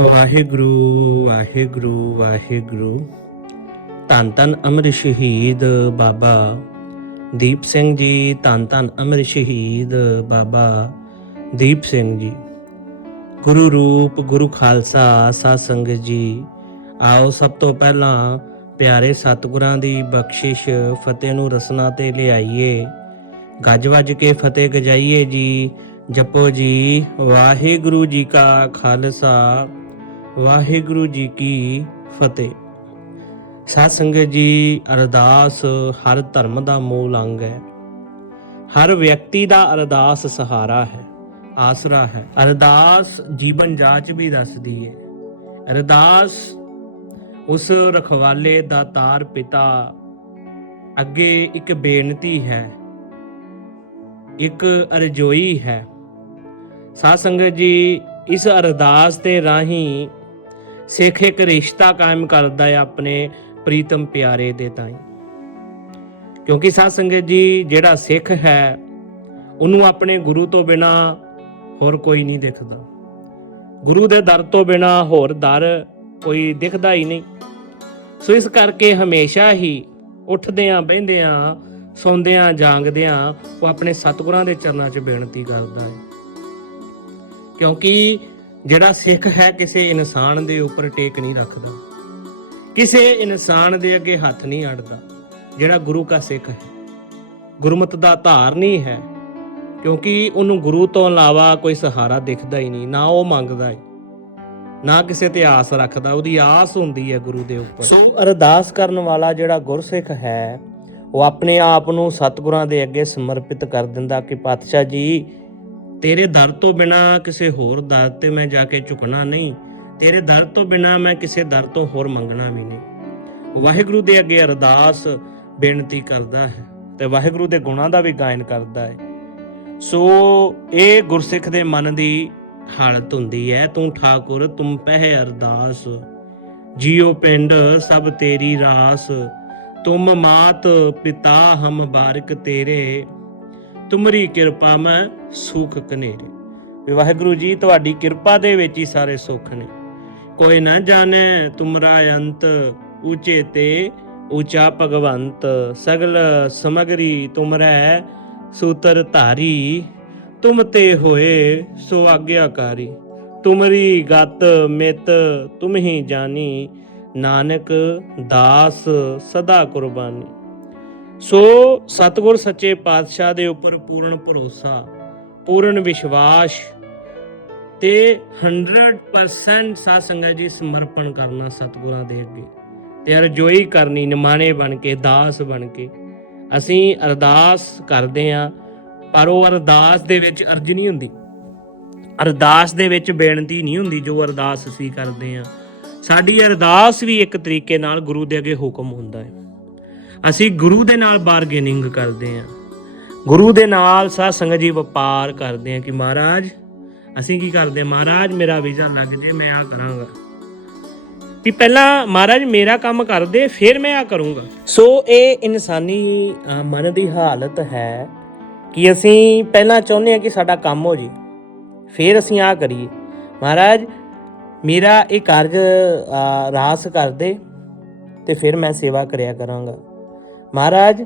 ਵਾਹਿਗੁਰੂ ਵਾਹਿਗੁਰੂ ਵਾਹਿਗੁਰੂ। ਧੰਨ ਧੰਨ ਅਮਰ ਸ਼ਹੀਦ ਬਾਬਾ ਦੀਪ ਸਿੰਘ ਜੀ, ਧੰਨ ਧੰਨ ਅਮਰ ਸ਼ਹੀਦ ਬਾਬਾ ਦੀਪ ਸਿੰਘ ਜੀ। ਗੁਰੂ ਰੂਪ, ਗੁਰੂ ਖਾਲਸਾ, ਸਾਧ ਸੰਗਤ ਜੀ, ਆਓ ਸਭ ਤੋਂ ਪਹਿਲਾਂ ਪਿਆਰੇ ਸਤਿਗੁਰਾਂ ਦੀ ਬਖਸ਼ਿਸ਼ ਫਤਿਹ ਨੂੰ ਰਸਨਾ ਤੇ ਲਿਆਈਏ। ਗੱਜ ਵੱਜ ਕੇ ਫਤਿਹ ਗਜਾਈਏ ਜੀ, ਜਪੋ ਜੀ, ਵਾਹਿਗੁਰੂ ਜੀ ਕਾ ਖਾਲਸਾ। ਵਾਹਿਗੁਰੂ ਜੀ ਕੀ ਫਤਿਹ। ਸਾਧ ਸੰਗਤ ਜੀ, ਅਰਦਾਸ ਹਰ ਧਰਮ ਦਾ ਮੂਲ ਅੰਗ ਹੈ। ਹਰ ਵਿਅਕਤੀ ਦਾ ਅਰਦਾਸ ਸਹਾਰਾ ਹੈ, ਆਸਰਾ ਹੈ। ਅਰਦਾਸ ਜੀਵਨ ਜਾਚ ਵੀ ਦੱਸਦੀ ਹੈ। ਅਰਦਾਸ ਉਸ ਰਖਵਾਲੇ ਦਾ ਤਾਰ ਪਿਤਾ ਅੱਗੇ ਇੱਕ ਬੇਨਤੀ ਹੈ, ਇੱਕ ਅਰਜ਼ੋਈ ਹੈ। ਸਾਧ ਸੰਗਤ ਜੀ, ਇਸ ਅਰਦਾਸ ਦੇ ਰਾਹੀਂ ਸਿੱਖ ਇੱਕ ਰਿਸ਼ਤਾ ਕਾਇਮ ਕਰਦਾ ਹੈ ਆਪਣੇ ਪ੍ਰੀਤਮ ਪਿਆਰੇ ਦੇ ਤਾਈ। ਕਿਉਂਕਿ ਸਾਧ ਸੰਗਤ ਜੀ, ਜਿਹੜਾ ਸਿੱਖ ਹੈ, ਉਹਨੂੰ ਆਪਣੇ ਗੁਰੂ ਤੋਂ ਬਿਨਾ ਹੋਰ ਕੋਈ ਨਹੀਂ ਦਿਖਦਾ। ਗੁਰੂ ਦੇ ਦਰ ਤੋਂ ਬਿਨਾ ਹੋਰ ਦਰ ਕੋਈ ਦਿਖਦਾ ਹੀ ਨਹੀਂ। ਸੋ ਇਸ ਕਰਕੇ ਹਮੇਸ਼ਾ ਹੀ ਉੱਠਦਿਆਂ, ਬਹਿੰਦਿਆਂ, ਸੌਂਦਿਆਂ, ਜਾਗਦਿਆਂ ਉਹ ਆਪਣੇ ਸਤਿਗੁਰਾਂ ਦੇ ਚਰਨਾਂ 'ਚ ਬੇਨਤੀ ਕਰਦਾ ਹੈ। ਕਿਉਂਕਿ ਜਿਹੜਾ ਸਿੱਖ ਹੈ ਕਿਸੇ ਇਨਸਾਨ ਦੇ ਉੱਪਰ ਟੇਕ ਨਹੀਂ ਰੱਖਦਾ। ਕਿਸੇ ਇਨਸਾਨ ਦੇ ਅੱਗੇ ਹੱਥ ਨਹੀਂ ਅੜਦਾ, ਜਿਹੜਾ ਗੁਰੂ ਦਾ ਸਿੱਖ ਹੈ। ਗੁਰਮਤ ਦਾ ਧਾਰਨੀ ਹੈ, ਕਿਉਂਕਿ ਉਹਨੂੰ ਗੁਰੂ ਤੋਂ ਇਲਾਵਾ ਕੋਈ ਸਹਾਰਾ ਦਿਖਦਾ ਹੀ ਨਹੀਂ, ਨਾ ਉਹ ਮੰਗਦਾ ਹੈ ਨਾ ਕਿਸੇ ਤੇ ਆਸ ਰੱਖਦਾ, ਉਹਦੀ ਆਸ ਹੁੰਦੀ ਹੈ ਗੁਰੂ ਦੇ ਉੱਪਰ। ਸੋ ਅਰਦਾਸ ਕਰਨ ਵਾਲਾ ਜਿਹੜਾ ਗੁਰਸਿੱਖ ਹੈ, ਉਹ ਆਪਣੇ ਆਪ ਨੂੰ ਸਤਿਗੁਰਾਂ ਦੇ ਅੱਗੇ ਸਮਰਪਿਤ ਕਰ ਦਿੰਦਾ ਕਿ ਪਾਤਸ਼ਾਹ ਜੀ ਤੇਰੇ ਦਰ ਤੋਂ ਬਿਨਾ ਕਿਸੇ ਹੋਰ ਦਰ ਤੇ ਮੈਂ ਜਾ ਕੇ ਝੁਕਣਾ ਨਹੀਂ, ਤੇਰੇ ਦਰ ਤੋਂ ਬਿਨਾ ਮੈਂ ਕਿਸੇ ਦਰ ਤੋਂ ਹੋਰ ਮੰਗਣਾ ਵੀ ਨਹੀਂ। ਵਾਹਿਗੁਰੂ ਦੇ ਅੱਗੇ ਅਰਦਾਸ ਬੇਨਤੀ ਕਰਦਾ ਹੈ ਤੇ ਵਾਹਿਗੁਰੂ ਦੇ ਗੁਣਾਂ ਦਾ ਵੀ ਗਾਇਨ ਕਰਦਾ ਹੈ। ਸੋ ਇਹ ਗੁਰਸਿੱਖ ਦੇ ਮਨ ਦੀ ਹਾਲਤ ਹੁੰਦੀ ਹੈ ਤੂੰ ਠਾਕੁਰ, ਤੁਮ ਪਹਿ ਅਰਦਾਸ। ਜੀਉ ਪਿੰਡ, ਸਭ ਤੇਰੀ ਰਾਸ। ਤੁਮ ਮਾਤ ਪਿਤਾ ਹਮ ਬਾਰਕ ਤੇਰੇ। ਤੁਮਰੀ ਕਿਰਪਾ ਮੈਂ ਸੁਖ ਕਨੇਰੇ। ਵਾਹਿਗੁਰੂ ਜੀ, ਤੁਹਾਡੀ ਕਿਰਪਾ ਦੇ ਵਿੱਚ ਹੀ ਸਾਰੇ ਸੁੱਖ ਨੇ। ਕੋਈ ਨਾ ਜਾਣੇ ਤੁਮਰਾ ਅੰਤ ਉੱਚੇ ਤੇ ਉੱਚਾ ਭਗਵੰਤ, ਸਗਲ ਸਮਗਰੀ ਤੁਮਰੈ ਸੂਤਰ ਧਾਰੀ। ਤੁਮ ਤੇ ਹੋਏ ਸੋ ਆਗਿਆਕਾਰੀ ਤੁਮਰੀ ਗਤ ਮਿਤ ਤੁਮ ਹੀ ਜਾਣੀ। ਨਾਨਕ ਦਾਸ ਸਦਾ ਕੁਰਬਾਨੀ। ਸੋ ਸਤਿਗੁਰ ਸੱਚੇ ਪਾਤਸ਼ਾਹ ਦੇ ਉੱਪਰ ਪੂਰਨ ਭਰੋਸਾ, ਪੂਰਨ ਵਿਸ਼ਵਾਸ ਤੇ 100% ਸਾਧ ਸੰਗਤ ਜੀ ਸਮਰਪਣ ਕਰਨਾ ਸਤਿਗੁਰਾਂ ਦੇ ਅੱਗੇ ਤੇ ਅਰਜ਼ੋਈ ਕਰਨੀ ਨਿਮਾਣੇ ਬਣ ਕੇ, ਦਾਸ ਬਣ ਕੇ। ਅਸੀਂ ਅਰਦਾਸ ਕਰਦੇ ਆਂ ਪਰ ਉਹ ਅਰਦਾਸ ਦੇ ਵਿੱਚ ਅਰਜ਼ ਨਹੀਂ ਹੁੰਦੀ। ਅਰਦਾਸ ਦੇ ਵਿੱਚ ਬੇਨਤੀ ਨਹੀਂ ਹੁੰਦੀ ਜੋ ਅਰਦਾਸ ਅਸੀਂ ਕਰਦੇ ਆਂ ਸਾਡੀ ਅਰਦਾਸ ਵੀ ਇੱਕ ਤਰੀਕੇ ਨਾਲ ਗੁਰੂ ਦੇ ਅੱਗੇ ਹੁਕਮ ਹੁੰਦਾ ਹੈ। ਅਸੀਂ ਗੁਰੂ ਦੇ ਨਾਲ ਬਾਰਗੇਨਿੰਗ ਕਰਦੇ ਆਂ ਗੁਰੂ ਦੇ ਨਾਲ ਸਾਧ ਸੰਗਤ ਜੀ ਵਪਾਰ ਕਰਦੇ ਆਂ ਕਿ ਮਹਾਰਾਜ, ਅਸੀਂ ਕੀ ਕਰਦੇ ਮਹਾਰਾਜ, ਮੇਰਾ ਵੀਜ਼ਾ ਲੱਗ ਜੇ, ਮੈਂ ਆ ਕਰਾਂਗਾ। ਵੀ ਪਹਿਲਾਂ ਮਹਾਰਾਜ ਮੇਰਾ ਕੰਮ ਕਰ ਦੇ ਫਿਰ ਮੈਂ ਆ ਕਰੂੰਗਾ। ਸੋ ਇਹ ਇਨਸਾਨੀ ਮਨ ਦੀ ਹਾਲਤ ਹੈ ਕਿ ਅਸੀਂ ਪਹਿਲਾਂ ਚਾਹੁੰਦੇ ਹਾਂ ਕਿ ਸਾਡਾ ਕੰਮ ਹੋ ਜੇ, ਫਿਰ ਅਸੀਂ ਆ ਕਰੀਏ। ਮਹਾਰਾਜ, ਮੇਰਾ ਇਹ ਕਾਰਜ ਰਾਸ ਕਰ ਦੇ ਤੇ ਫਿਰ ਮੈਂ ਸੇਵਾ ਕਰਿਆ ਕਰਾਂਗਾ। ਮਹਾਰਾਜ,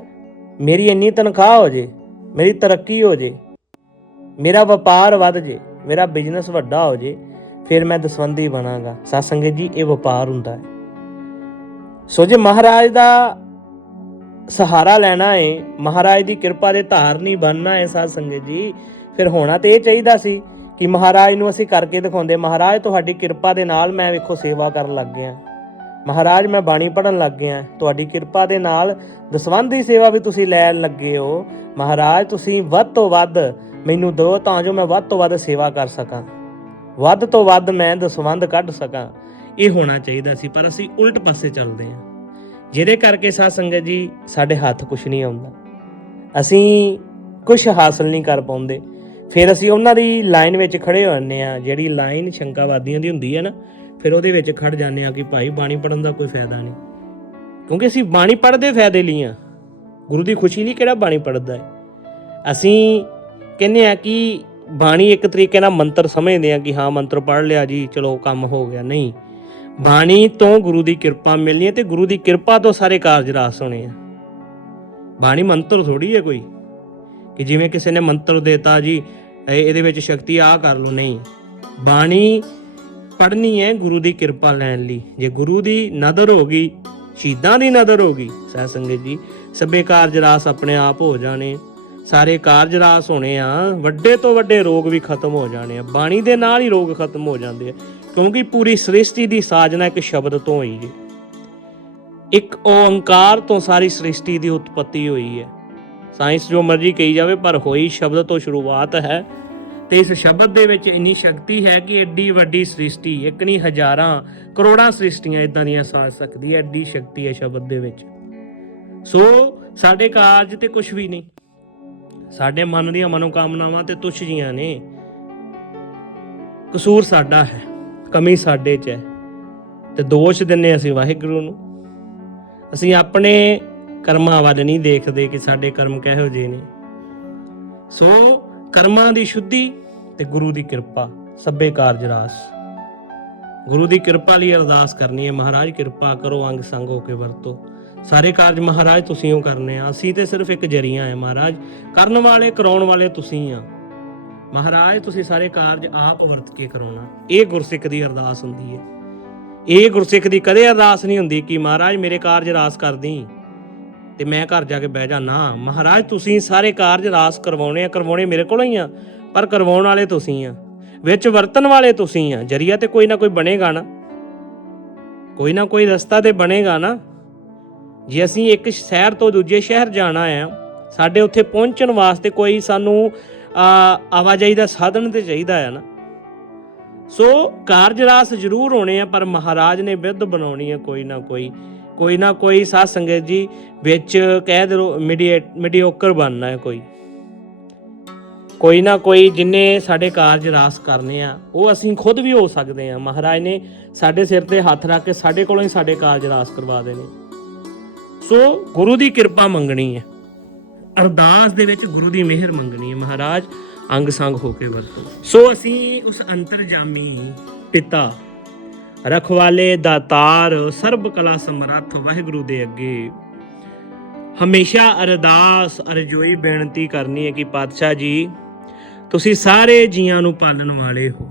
ਮੇਰੀ ਇੰਨੀ ਤਨਖਾਹ ਹੋ ਜੇ, ਮੇਰੀ ਤਰੱਕੀ ਹੋ ਜੇ, ਮੇਰਾ ਵਪਾਰ ਵੱਧ ਜੇ, ਮੇਰਾ ਬਿਜ਼ਨਸ ਵੱਡਾ ਹੋ ਜੇ, ਫਿਰ ਮੈਂ ਦਸਵੰਦੀ ਬਣਾਂਗਾ। ਸਾਧ ਜੀ, ਇਹ ਵਪਾਰ ਹੁੰਦਾ ਹੈ। ਸੋ ਜੇ ਮਹਾਰਾਜ ਦਾ ਸਹਾਰਾ ਲੈਣਾ ਹੈ ਮਹਾਰਾਜ ਦੀ ਕਿਰਪਾ ਦੇ ਧਾਰਨੀ ਬਣਨਾ ਹੈ ਸਾਧ ਸੰਗਤ ਜੀ, ਫਿਰ ਹੋਣਾ ਤੇ ਇਹ ਚਾਹੀਦਾ ਸੀ ਕਿ ਮਹਾਰਾਜ ਨੂੰ ਅਸੀਂ ਕਰਕੇ ਦਿਖਾਉਂਦੇ। ਮਹਾਰਾਜ, ਤੁਹਾਡੀ ਕਿਰਪਾ ਦੇ ਨਾਲ ਮੈਂ ਵੇਖੋ ਸੇਵਾ ਕਰਨ ਲੱਗ ਗਿਆ। ਮਹਾਰਾਜ, ਮੈਂ ਬਾਣੀ ਪੜਨ ਲੱਗ ਗਿਆ। ਤੁਹਾਡੀ ਕਿਰਪਾ ਦੇ ਨਾਲ ਦਸਵੰਧ ਦੀ ਸੇਵਾ ਵੀ ਤੁਸੀਂ ਲੈਣ ਲੱਗੇ ਹੋ। ਮਹਾਰਾਜ, ਤੁਸੀਂ ਵੱਧ ਤੋਂ ਵੱਧ ਮੈਨੂੰ ਦਿਓ ਤਾਂ ਜੋ ਮੈਂ ਵੱਧ ਤੋਂ ਵੱਧ ਸੇਵਾ ਕਰ ਸਕਾਂ। ਵੱਧ ਤੋਂ ਵੱਧ ਮੈਂ ਦਸਵੰਧ ਕੱਢ ਸਕਾਂ। ਇਹ ਹੋਣਾ ਚਾਹੀਦਾ ਸੀ, ਪਰ ਅਸੀਂ ਉਲਟ ਪਾਸੇ ਚੱਲਦੇ ਹਾਂ। ਜਿਹਦੇ ਕਰਕੇ ਸਾਧ ਸੰਗਤ ਜੀ, ਸਾਡੇ ਹੱਥ ਕੁਝ ਨਹੀਂ ਆਉਂਦਾ। ਅਸੀਂ ਕੁਝ ਹਾਸਲ ਨਹੀਂ ਕਰ ਪਾਉਂਦੇ। ਫਿਰ ਅਸੀਂ ਉਹਨਾਂ ਦੀ ਲਾਈਨ ਵਿੱਚ ਖੜੇ ਹੋ। ਜਾਂਦੇ ਆ ਜਿਹੜੀ ਲਾਈਨ ਸ਼ੰਕਾਵਾਦੀਆਂ ਦੀ ਹੁੰਦੀ ਹੈ ਨਾ ਫਿਰ ਉਹਦੇ ਵਿੱਚ ਖੜ ਜਾਂਦੇ ਆ ਕਿ ਭਾਈ ਬਾਣੀ ਪੜਨ ਦਾ ਕੋਈ ਫਾਇਦਾ ਨਹੀਂ। ਕਿਉਂਕਿ ਅਸੀਂ ਬਾਣੀ ਪੜ੍ਹਦੇ ਫਾਇਦੇ ਲਈ ਆ ਗੁਰੂ ਦੀ ਖੁਸ਼ੀ ਲਈ ਕਿਹੜਾ ਬਾਣੀ ਪੜਦਾ ਹੈ? ਅਸੀਂ ਕਹਿੰਦੇ ਆ ਕਿ ਬਾਣੀ ਇੱਕ ਤਰੀਕੇ ਨਾਲ ਮੰਤਰ ਸਮਝਦੇ ਆ ਕਿ ਹਾਂ, ਮੰਤਰ ਪੜ੍ਹ ਲਿਆ ਜੀ, ਚਲੋ ਕੰਮ ਹੋ ਗਿਆ। ਨਹੀਂ, ਬਾਣੀ ਤੋਂ ਗੁਰੂ ਦੀ ਕਿਰਪਾ ਮਿਲਣੀ ਹੈ ਤੇ ਗੁਰੂ ਦੀ ਕਿਰਪਾ ਤੋਂ ਸਾਰੇ ਕਾਰਜ ਰਾਸ ਹੋਣੇ ਆ। ਬਾਣੀ ਮੰਤਰ ਥੋੜੀ ਹੈ ਕੋਈ, ਕਿ ਜਿਵੇਂ ਕਿਸੇ ਨੇ ਮੰਤਰ ਦੇਤਾ ਜੀ ਇਹਦੇ ਵਿੱਚ ਸ਼ਕਤੀ ਆ ਕਰ ਲਓ। ਨਹੀਂ, ਬਾਣੀ ਪੜ੍ਹਨੀ ਹੈ ਗੁਰੂ ਦੀ ਕਿਰਪਾ ਲੈਣ ਲਈ। ਜੇ ਗੁਰੂ ਦੀ ਨਦਰ ਹੋ ਗਈ, ਸ਼ਹੀਦਾਂ ਦੀ ਨਦਰ ਹੋ ਗਈ, ਸਹਿ ਸੰਗਤ ਜੀ, ਸਭੇ ਕਾਰਜ ਰਾਸ ਆਪਣੇ ਆਪ ਹੋ ਜਾਣੇ। ਸਾਰੇ ਕਾਰਜ ਰਾਸ ਹੋਣੇ ਆ, ਵੱਡੇ ਤੋਂ ਵੱਡੇ ਰੋਗ ਵੀ ਖਤਮ ਹੋ ਜਾਣੇ ਆ। ਬਾਣੀ ਦੇ ਨਾਲ ਹੀ ਰੋਗ ਖਤਮ ਹੋ ਜਾਂਦੇ ਆ, ਕਿਉਂਕਿ ਪੂਰੀ ਸ੍ਰਿਸ਼ਟੀ ਦੀ ਸਾਜਨਾ ਇੱਕ ਸ਼ਬਦ ਤੋਂ ਹੋਈ ਹੈ ਇੱਕ ਓੰਕਾਰ ਤੋਂ ਸਾਰੀ ਸ੍ਰਿਸ਼ਟੀ ਦੀ ਉਤਪਤੀ ਹੋਈ ਹੈ ਸਾਇੰਸ ਜੋ ਮਰਜ਼ੀ ਕਹੀ ਜਾਵੇ, ਪਰ ਹੋਈ ਸ਼ਬਦ ਤੋਂ ਸ਼ੁਰੂਆਤ ਹੈ ਤੇ ਇਸ ਸ਼ਬਦ ਦੇ ਵਿੱਚ ਇੰਨੀ ਸ਼ਕਤੀ ਹੈ ਕਿ ਐਡੀ ਵੱਡੀ ਸ੍ਰਿਸ਼ਟੀ, ਇੱਕ ਨਹੀਂ, ਹਜ਼ਾਰਾਂ, ਕਰੋੜਾਂ ਸ੍ਰਿਸ਼ਟੀਆਂ ਇਦਾਂ ਦੀਆਂ ਸਾਜ ਸਕਦੀ ਹੈ, ਐਡੀ ਸ਼ਕਤੀ ਹੈ ਸ਼ਬਦ ਦੇ ਵਿੱਚ। ਸੋ ਸਾਡੇ ਕਾਰਜ ਤੇ ਕੁਝ ਵੀ ਨਹੀਂ। ਸਾਡੇ ਮਨ ਦੀਆਂ ਮਨੋਕਾਮਨਾਵਾਂ ਤੇ ਤੁਛ ਜੀਆਂ ਨੇ। ਕਸੂਰ ਸਾਡਾ ਹੈ, ਕਮੀ ਸਾਡੇ 'ਚ ਹੈ। ਤੇ ਦੋਸ਼ ਦਿੰਨੇ ਅਸੀਂ ਵਾਹਿਗੁਰੂ ਨੂੰ। ਅਸੀਂ ਆਪਣੇ ਕਰਮਾਂ ਵੱਲ ਨਹੀਂ ਦੇਖਦੇ ਕਿ ਸਾਡੇ ਕਰਮ ਕਿਹੋ ਜਿਹੇ ਨੇ। ਸੋ ਕਰਮਾਂ ਦੀ ਸ਼ੁੱਧੀ ਤੇ ਗੁਰੂ ਦੀ ਕਿਰਪਾ, ਸਭੇ ਕਾਰਜ ਰਾਸ। ਗੁਰੂ ਦੀ ਕਿਰਪਾ ਲਈ ਅਰਦਾਸ ਕਰਨੀ ਹੈ, ਮਹਾਰਾਜ, ਕਿਰਪਾ ਕਰੋ, ਅੰਗ ਸੰਗ ਹੋ ਕੇ ਵਰਤੋ। ਸਾਰੇ ਕਾਰਜ ਮਹਾਰਾਜ, ਤੁਸੀਂ ਉਹ ਕਰਨੇ ਆ। ਅਸੀਂ ਤੇ ਸਿਰਫ ਇੱਕ ਜਰੀਆ ਹੈ ਮਹਾਰਾਜ। ਕਰਨ ਵਾਲੇ, ਕਰਾਉਣ ਵਾਲੇ ਤੁਸੀਂ ਆ। ਮਹਾਰਾਜ, ਤੁਸੀਂ ਸਾਰੇ ਕਾਰਜ ਆਪ ਵਰਤ ਕੇ ਕਰਾਉਣਾ। ਇਹ ਗੁਰਸਿੱਖ ਦੀ ਅਰਦਾਸ ਹੁੰਦੀ ਹੈ। ਇਹ ਗੁਰਸਿੱਖ ਦੀ ਕਦੇ ਅਰਦਾਸ ਨਹੀਂ ਹੁੰਦੀ ਕਿ, ਮਹਾਰਾਜ, ਮੇਰੇ ਕਾਰਜ ਰਾਸ ਕਰਦੀ ਤੇ ਮੈਂ ਘਰ ਜਾ ਕੇ ਬਹਿ ਜਾ ਨਾ ਮਹਾਰਾਜ, ਤੁਸੀਂ ਸਾਰੇ ਕਾਰਜ ਰਾਸ ਕਰਵਾਉਣੇ ਆ, ਕਰਵਾਉਣੇ ਮੇਰੇ ਕੋਲੋਂ ਹੀ ਆ, ਪਰ ਕਰਵਾਉਣ ਵਾਲੇ ਤੁਸੀਂ ਆ। ਵਿੱਚ ਵਰਤਨ ਵਾਲੇ ਤੁਸੀਂ ਆ, ਜਰੀਆ ਤੇ ਕੋਈ ਨਾ ਕੋਈ ਬਣੇਗਾ ਨਾ। ਕੋਈ ਨਾ ਕੋਈ ਰਸਤਾ ਤੇ ਬਣੇਗਾ ਨਾ। ਜੇ ਅਸੀਂ ਇੱਕ ਸ਼ਹਿਰ ਤੋਂ ਦੂਜੇ ਸ਼ਹਿਰ ਜਾਣਾ ਆ, ਸਾਡੇ ਉੱਥੇ ਪਹੁੰਚਣ ਵਾਸਤੇ ਕੋਈ ਸਾਨੂੰ ਆਵਾਜਾਈ ਦਾ ਸਾਧਨ ਤੇ ਚਾਹੀਦਾ ਆ ਨਾ। ਸੋ ਕਾਰਜ ਰਾਸ ਜ਼ਰੂਰ ਹੋਣੇ ਆ, ਪਰ ਮਹਾਰਾਜ ਨੇ ਵਿਧ ਬਣਾਉਣੀ ਆ ਕੋਈ ਨਾ ਕੋਈ। ਕੋਈ ਨਾ ਕੋਈ ਸਾਧ ਸੰਗਤ ਜੀ ਵਿੱਚ ਕਹਿ ਦਿਓ ਮੀਡੀਏਟ ਮੀਡੀਓਕਰ ਬਣਨਾ ਹੈ ਕੋਈ। ਕੋਈ ਨਾ ਕੋਈ ਜਿਨੇ ਸਾਡੇ ਕਾਰਜ ਰਾਸ ਕਰਨੇ ਆ, ਉਹ ਅਸੀਂ ਖੁਦ ਵੀ ਹੋ ਸਕਦੇ ਆ। ਮਹਾਰਾਜ ਨੇ ਸਾਡੇ ਸਿਰ ਤੇ ਹੱਥ ਰੱਖ ਕੇ ਸਾਡੇ ਕੋਲੋਂ ਹੀ ਸਾਡੇ ਕਾਰਜ ਰਾਸ ਕਰਵਾ ਦੇਣੇ। ਸੋ ਗੁਰੂ ਦੀ ਕਿਰਪਾ ਮੰਗਣੀ ਹੈ। ਅਰਦਾਸ ਦੇ ਵਿੱਚ ਗੁਰੂ ਦੀ ਮਿਹਰ ਮੰਗਣੀ ਹੈ। ਮਹਾਰਾਜ ਅੰਗ ਸੰਗ ਹੋ ਕੇ ਵਰਤੋ। ਸੋ ਅਸੀਂ ਉਸ ਅੰਤਰਜਾਮੀ ਪਿਤਾ ਰਖਵਾਲੇ ਦਾਤਾਰ ਸਰਬ ਕਲਾ ਸਮਰੱਥ ਵਾਹਿਗੁਰੂ ਦੇ ਅੱਗੇ। ਹਮੇਸ਼ਾ ਅਰਦਾਸ, ਅਰਜ਼ੋਈ ਬੇਨਤੀ ਕਰਨੀ ਹੈ ਕਿ ਪਾਤਸ਼ਾਹ ਜੀ, ਤੁਸੀਂ ਸਾਰੇ ਜੀਆਂ ਨੂੰ ਪਾਲਣ ਵਾਲੇ ਹੋ।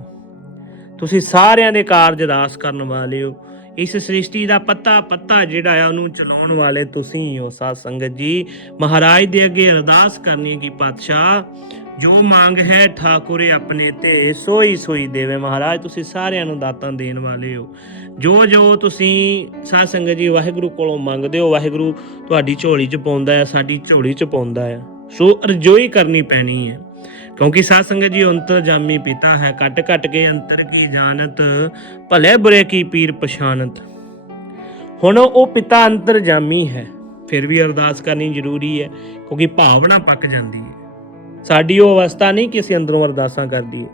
ਤੁਸੀਂ ਸਾਰਿਆਂ ਦੇ ਕਾਰਜ ਰਾਸ ਕਰਨ ਵਾਲੇ ਹੋ। ਇਸ ਸ੍ਰਿਸ਼ਟੀ ਦਾ ਪੱਤਾ ਪੱਤਾ ਜਿਹੜਾ ਆ, ਉਹਨੂੰ ਚਲਾਉਣ ਵਾਲੇ ਤੁਸੀਂ ਹੀ ਹੋ। ਸਾਧ ਸੰਗਤ ਜੀ, ਮਹਾਰਾਜ ਦੇ ਅੱਗੇ ਅਰਦਾਸ ਕਰਨੀ ਹੈ ਕਿ ਪਾਤਸ਼ਾਹ ਜੋ ਮੰਗ ਹੈ ਠਾਕੁਰੇ ਆਪਣੇ ਤੇ, ਸੋਈ ਸੋਈ ਦੇਵੇ ਮਹਾਰਾਜ, ਤੁਸੀਂ ਸਾਰਿਆਂ ਨੂੰ ਦਾਤਾਂ ਦੇਣ ਵਾਲੇ ਹੋ। ਜੋ ਜੋ ਤੁਸੀਂ ਸਾਧ ਸੰਗਤ ਜੀ ਵਾਹਿਗੁਰੂ ਕੋਲੋਂ ਮੰਗਦੇ ਹੋ, ਵਾਹਿਗੁਰੂ ਤੁਹਾਡੀ ਝੋਲੀ 'ਚ ਪਾਉਂਦਾ ਹੈ ਸਾਡੀ ਝੋਲੀ 'ਚ ਪਾਉਂਦਾ ਹੈ ਸੋ ਅਰਜ਼ੋਈ ਕਰਨੀ ਪੈਣੀ ਹੈ ਕਿਉਂਕਿ ਸਾਧ ਸੰਗਤ ਜੀ ਅੰਤਰ ਜਾਮੀ ਪਿਤਾ ਹੈ, ਕੱਟ ਕੱਟ ਕੇ ਅੰਤਰ ਕੀ ਜਾਣਤ, ਭਲੇ ਬੁਰੇ ਕੀ ਪੀਰ ਪਛਾਨਤ ਹੁਣ ਉਹ ਪਿਤਾ ਅੰਤਰ ਜਾਮੀ ਹੈ, ਫਿਰ ਵੀ ਅਰਦਾਸ ਕਰਨੀ ਜ਼ਰੂਰੀ ਹੈ, ਕਿਉਂਕਿ ਭਾਵਨਾ ਪੱਕ ਜਾਂਦੀ ਹੈ। ਸਾਡੀ ਉਹ ਅਵਸਥਾ ਨਹੀਂ ਕਿ ਅਸੀਂ ਅੰਦਰੋਂ ਅਰਦਾਸਾਂ ਕਰਦੀ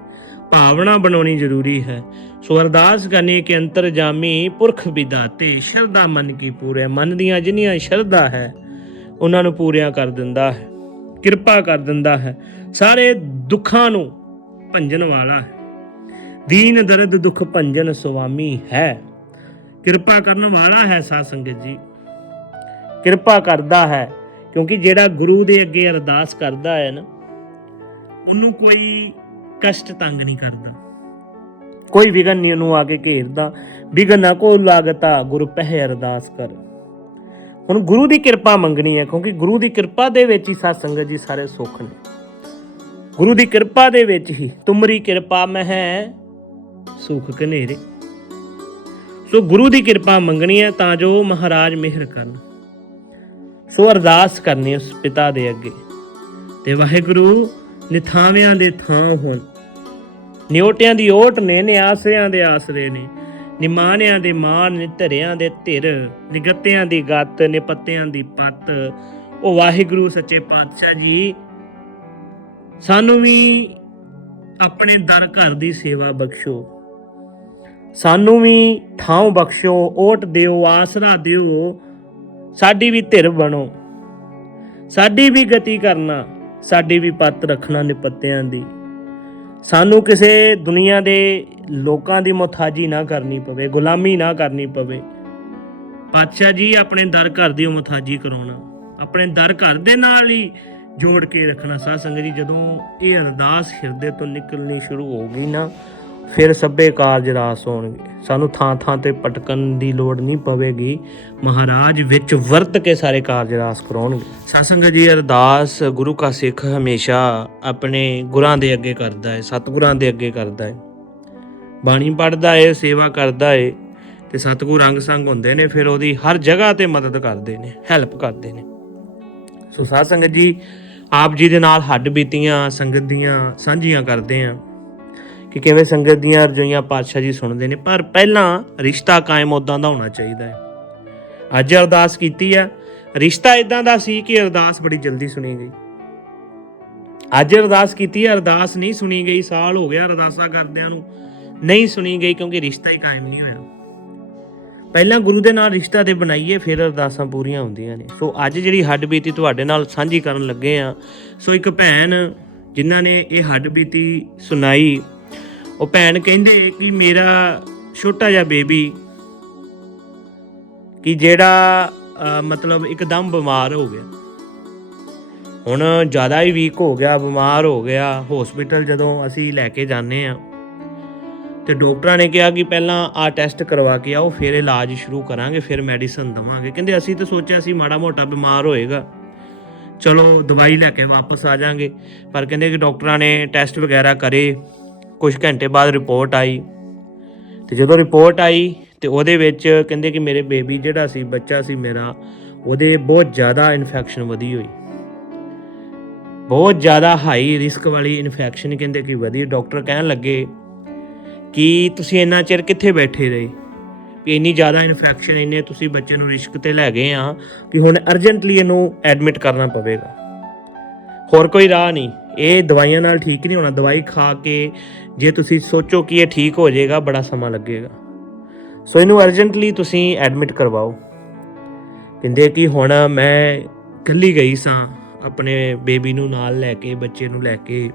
ਭਾਵਨਾ ਬਣਾਉਣੀ ਜ਼ਰੂਰੀ ਹੈ। ਸੋ ਅਰਦਾਸ ਕਰਨੀ ਕਿ ਅੰਤਰ ਜਾਮੀ ਪੁਰਖ ਵਿਦਾਤੇ ਸ਼ਰਧਾ ਮਨ ਕੀ ਪੂਰੇ ਮਨ ਦੀਆਂ ਜਿੰਨੀਆਂ ਸ਼ਰਧਾ ਹੈ, ਉਹਨਾਂ ਨੂੰ ਪੂਰੀਆਂ ਕਰ ਦਿੰਦਾ ਹੈ। ਕਿਰਪਾ ਕਰ ਦਿੰਦਾ ਹੈ। ਸਾਰੇ ਦੁੱਖਾਂ ਨੂੰ ਭੰਜਨ ਵਾਲਾ ਹੈ। ਦੀਨ ਦਰਦ ਦੁੱਖ ਭੰਜਨ ਸੁਆਮੀ ਹੈ। ਕਿਰਪਾ ਕਰਨ ਵਾਲਾ ਹੈ ਸਾਧ ਸੰਗਤ ਜੀ। ਕਿਰਪਾ ਕਰਦਾ ਹੈ, ਕਿਉਂਕਿ ਜਿਹੜਾ ਗੁਰੂ ਦੇ ਅੱਗੇ ਅਰਦਾਸ ਕਰਦਾ ਹੈ ਨਾ ਉਹਨੂੰ ਕੋਈ ਕਸ਼ਟ ਤੰਗ ਨਹੀਂ ਕਰਦਾ। ਕੋਈ ਵਿਗਨ ਨਹੀਂ ਉਹਨੂੰ ਆ ਕੇ ਘੇਰਦਾ। ਵਿਗਨ ਨਾ ਕੋ ਲਾਗਤਾ, ਗੁਰ ਪਹਿ ਅਰਦਾਸ ਕਰ। ਹੁਣ ਗੁਰੂ ਦੀ ਕਿਰਪਾ ਮੰਗਣੀ ਹੈ, ਕਿਉਂਕਿ ਗੁਰੂ ਦੀ ਕਿਰਪਾ ਦੇ ਵਿੱਚ ਹੀ ਸਾਧ ਸੰਗਤ ਜੀ ਸਾਰੇ ਸੁੱਖ ਨੇ। ਗੁਰੂ ਦੀ ਕਿਰਪਾ ਦੇ ਵਿੱਚ ਹੀ ਤੁਮਰੀ ਕਿਰਪਾ ਮਹਿ ਹੈ ਸੁਖ ਕਨੇਰੇ ਸੋ ਗੁਰੂ ਦੀ ਕਿਰਪਾ ਮੰਗਣੀ ਹੈ ਤਾਂ ਜੋ ਮਹਾਰਾਜ ਮਿਹਰ ਕਰਨ। ਸੋ ਅਰਦਾਸ ਕਰਨੀ ਉਸ ਪਿਤਾ ਦੇ ਅੱਗੇ। ਤੇ ਵਾਹਿਗੁਰੂ ਨਿਥਾਵਿਆਂ ਦੇ ਥਾਂ ਹੋਣ। ਨਿਉਟਿਆਂ ਦੀ ਓਟ ਨੇ ਨਿਆਸਿਆਂ ਦੇ ਆਸਰੇ ਨੇ। ਨਿਮਾਨਿਆਂ ਦੇ ਮਾਨ ਨਿਧਰਿਆਂ ਦੇ ਧਿਰ। ਨਿਗੱਤਿਆਂ ਦੀ ਗੱਤ, ਨਿਪੱਤਿਆਂ ਦੀ ਪੱਤ। ਉਹ ਵਾਹਿਗੁਰੂ ਸੱਚੇ ਪਾਤਸ਼ਾਹ ਜੀ, ਸਾਨੂੰ ਵੀ ਆਪਣੇ ਦਰ ਘਰ ਦੀ ਸੇਵਾ ਬਖਸ਼ੋ। ਸਾਨੂੰ ਵੀ ਥਾਂ ਬਖਸ਼ੋ, ਓਟ ਦਿਓ, ਆਸਰਾ ਦਿਓ। ਸਾਡੀ ਵੀ ਧਿਰ ਬਣੋ। ਸਾਡੀ ਵੀ ਗਤੀ ਕਰਨਾ। ਸਾਡੀ ਵੀ ਪੱਤ ਰੱਖਣਾ ਨਿਪੱਤਿਆਂ ਦੀ। ਸਾਨੂੰ ਕਿਸੇ ਦੁਨੀਆ ਦੇ ਲੋਕਾਂ ਦੀ ਮੁਹਤਾਜੀ ਨਾ ਕਰਨੀ ਪਵੇ, ਗੁਲਾਮੀ ਨਾ ਕਰਨੀ ਪਵੇ। ਪਾਤਸ਼ਾਹ ਜੀ ਆਪਣੇ ਦਰ ਘਰ ਦੀ ਮੁਹਤਾਜੀ ਕਰਾਉਣਾ, ਆਪਣੇ ਦਰ ਘਰ ਦੇ ਨਾਲ ਹੀ ਜੋੜ ਕੇ ਰੱਖਣਾ। ਸਾਧ ਸੰਗਤ ਜੀ, ਜਦੋਂ ਇਹ ਅਰਦਾਸ ਹਿਰਦੇ ਤੋਂ ਨਿਕਲਣੀ ਸ਼ੁਰੂ ਹੋ ਗਈ ਨਾ ਫਿਰ ਸਭੇ ਕਾਰਜ ਰਾਸ ਹੋਣਗੇ। ਸਾਨੂੰ ਥਾਂ ਥਾਂ ਤੇ ਪਟਕਣ ਦੀ ਲੋੜ ਨਹੀਂ ਪਵੇਗੀ। ਮਹਾਰਾਜ ਵਿੱਚ ਵਰਤ ਕੇ ਸਾਰੇ ਕਾਰਜ ਰਾਸ ਕਰਾਉਣਗੇ। ਸਾਧ ਜੀ, ਅਰਦਾਸ ਗੁਰੂ ਕਾ ਸਿੱਖ ਹਮੇਸ਼ਾ ਆਪਣੇ ਗੁਰਾਂ ਦੇ ਅੱਗੇ ਕਰਦਾ ਹੈ, ਸਤਿਗੁਰਾਂ ਦੇ ਅੱਗੇ ਕਰਦਾ ਹੈ। ਬਾਣੀ ਪੜ੍ਹਦਾ ਹੈ, ਸੇਵਾ ਕਰਦਾ ਹੈ ਤੇ ਸਤਿਗੁਰ ਰੰਗ ਸੰਗ ਹੁੰਦੇ ਨੇ, ਫਿਰ ਉਹਦੀ ਹਰ ਜਗ੍ਹਾ ਤੇ ਮਦਦ ਕਰਦੇ ਨੇ ਹੈਲਪ ਕਰਦੇ ਨੇ। ਸੋ ਸਾਧ ਸੰਗਤ ਜੀ, ਆਪ ਜੀ ਦੇ ਨਾਲ ਹੱਡ ਬੀਤੀਆਂ, ਸੰਗਤ ਦੀਆਂ ਸਾਂਝੀਆਂ ਕਰਦੇ ਆ। ਕਿ ਕਿਵੇਂ ਸੰਗਤ ਦੀਆਂ ਰਜੋਈਆਂ ਪਾਤਸ਼ਾਹ ਜੀ ਸੁਣਦੇ ਨੇ, ਪਰ ਪਹਿਲਾਂ ਰਿਸ਼ਤਾ ਕਾਇਮ ਉਦਾਂ ਦਾ ਹੋਣਾ ਚਾਹੀਦਾ ਹੈ। ਅੱਜ ਅਰਦਾਸ ਕੀਤੀ ਆ, ਰਿਸ਼ਤਾ ਇਦਾਂ ਦਾ ਸੀ ਕਿ ਅਰਦਾਸ ਬੜੀ ਜਲਦੀ ਸੁਣੀ ਗਈ। ਅੱਜ ਅਰਦਾਸ ਕੀਤੀ ਹੈ ਅਰਦਾਸ ਨਹੀਂ ਸੁਣੀ ਗਈ, ਸਾਲ ਹੋ ਗਿਆ ਅਰਦਾਸਾਂ ਕਰਦਿਆਂ ਨੂੰ, ਨਹੀਂ ਸੁਣੀ ਗਈ ਕਿਉਂਕਿ ਰਿਸ਼ਤਾ ਹੀ ਕਾਇਮ ਨਹੀਂ ਹੋਇਆ। ਪਹਿਲਾਂ ਗੁਰੂ ਦੇ ਨਾਲ ਰਿਸ਼ਤਾ ਤੇ ਬਣਾਈਏ, ਫਿਰ ਅਰਦਾਸਾਂ ਪੂਰੀਆਂ ਹੁੰਦੀਆਂ ਨੇ। ਸੋ ਅੱਜ ਜਿਹੜੀ ਹੱਡ ਬੀਤੀ ਤੁਹਾਡੇ ਨਾਲ ਸਾਂਝੀ ਕਰਨ ਲੱਗੇ ਆ, ਸੋ ਇੱਕ ਭੈਣ ਜਿਨ੍ਹਾਂ ਨੇ ਇਹ ਹੱਡ ਬੀਤੀ ਸੁਣਾਈ ਉਹ ਭੈਣ ਕਹਿੰਦੇ ਕਿ ਮੇਰਾ ਛੋਟਾ ਜਿਹਾ ਬੇਬੀ ਕਿ ਜਿਹੜਾ ਮਤਲਬ ਇੱਕਦਮ ਬਿਮਾਰ ਹੋ ਗਿਆ। ਹੁਣ ਜ਼ਿਆਦਾ ਹੀ ਵੀਕ ਹੋ ਗਿਆ, ਬਿਮਾਰ ਹੋ ਗਿਆ। ਹਸਪੀਟਲ ਜਦੋਂ ਅਸੀਂ ਲੈ ਕੇ ਜਾਂਦੇ ਆ ਤੇ ਡਾਕਟਰਾਂ ਨੇ ਕਿਹਾ ਕਿ ਪਹਿਲਾਂ ਆ ਟੈਸਟ ਕਰਵਾ ਕੇ ਆਓ, ਫਿਰ ਇਲਾਜ ਸ਼ੁਰੂ ਕਰਾਂਗੇ, ਫਿਰ ਮੈਡੀਸਨ ਦਵਾਂਗੇ। ਕਹਿੰਦੇ ਅਸੀਂ ਤਾਂ ਸੋਚਿਆ ਸੀ ਮਾੜਾ ਮੋਟਾ ਬਿਮਾਰ ਹੋਏਗਾ। ਚਲੋ ਦਵਾਈ ਲੈ ਕੇ ਵਾਪਸ ਆ ਜਾਾਂਗੇ। ਪਰ ਕਹਿੰਦੇ ਕਿ ਡਾਕਟਰਾਂ ਨੇ ਟੈਸਟ ਵਗੈਰਾ ਕਰੇ। ਕੁਝ ਘੰਟੇ ਬਾਅਦ ਰਿਪੋਰਟ ਆਈ। ਤੇ ਜਦੋਂ ਰਿਪੋਰਟ ਆਈ ਤੇ ਉਹਦੇ ਵਿੱਚ ਕਹਿੰਦੇ ਕਿ ਮੇਰੇ ਬੇਬੀ ਜਿਹੜਾ ਸੀ, ਬੱਚਾ ਸੀ ਮੇਰਾ, ਉਹਦੇ ਬਹੁਤ ਜ਼ਿਆਦਾ ਇਨਫੈਕਸ਼ਨ ਵਧੀ ਹੋਈ। ਬਹੁਤ ਜ਼ਿਆਦਾ ਹਾਈ ਰਿਸਕ ਵਾਲੀ ਇਨਫੈਕਸ਼ਨ ਕਹਿੰਦੇ ਕਿ ਵਧੀ। ਡਾਕਟਰ ਕਹਿਣ ਲੱਗੇ ਕਿ ਤੁਸੀਂ ਇੰਨਾ ਚਿਰ ਕਿੱਥੇ ਬੈਠੇ ਰਹੇ? ਵੀ ਇੰਨੀ ਜ਼ਿਆਦਾ ਇਨਫੈਕਸ਼ਨ ਇੰਨੇ ਤੁਸੀਂ ਬੱਚੇ ਨੂੰ ਰਿਸਕ ਤੇ ਲੈ ਗਏ ਆ ਕਿ ਹੁਣ ਅਰਜੈਂਟਲੀ ਇਹਨੂੰ ਐਡਮਿਟ ਕਰਨਾ ਪਵੇਗਾ। ਹੋਰ ਕੋਈ ਰਾਹ ਨਹੀਂ। ਇਹ ਦਵਾਈਆਂ ਨਾਲ ਠੀਕ ਨਹੀਂ ਹੋਣਾ, ਦਵਾਈ ਖਾ ਕੇ ਜੇ ਤੁਸੀਂ ਸੋਚੋ ਕਿ ਇਹ ਠੀਕ ਹੋ ਜਾਏਗਾ, ਬੜਾ ਸਮਾਂ ਲੱਗੇਗਾ। ਸੋ ਇਹਨੂੰ ਅਰਜੈਂਟਲੀ ਤੁਸੀਂ ਐਡਮਿਟ ਕਰਵਾਓ। ਕਹਿੰਦੇ ਕਿ ਹੁਣ ਮੈਂ ਇਕੱਲੀ ਗਈ ਸਾਂ, ਆਪਣੇ ਬੇਬੀ ਨੂੰ ਨਾਲ ਲੈ ਕੇ, ਬੱਚੇ ਨੂੰ ਲੈ ਕੇ,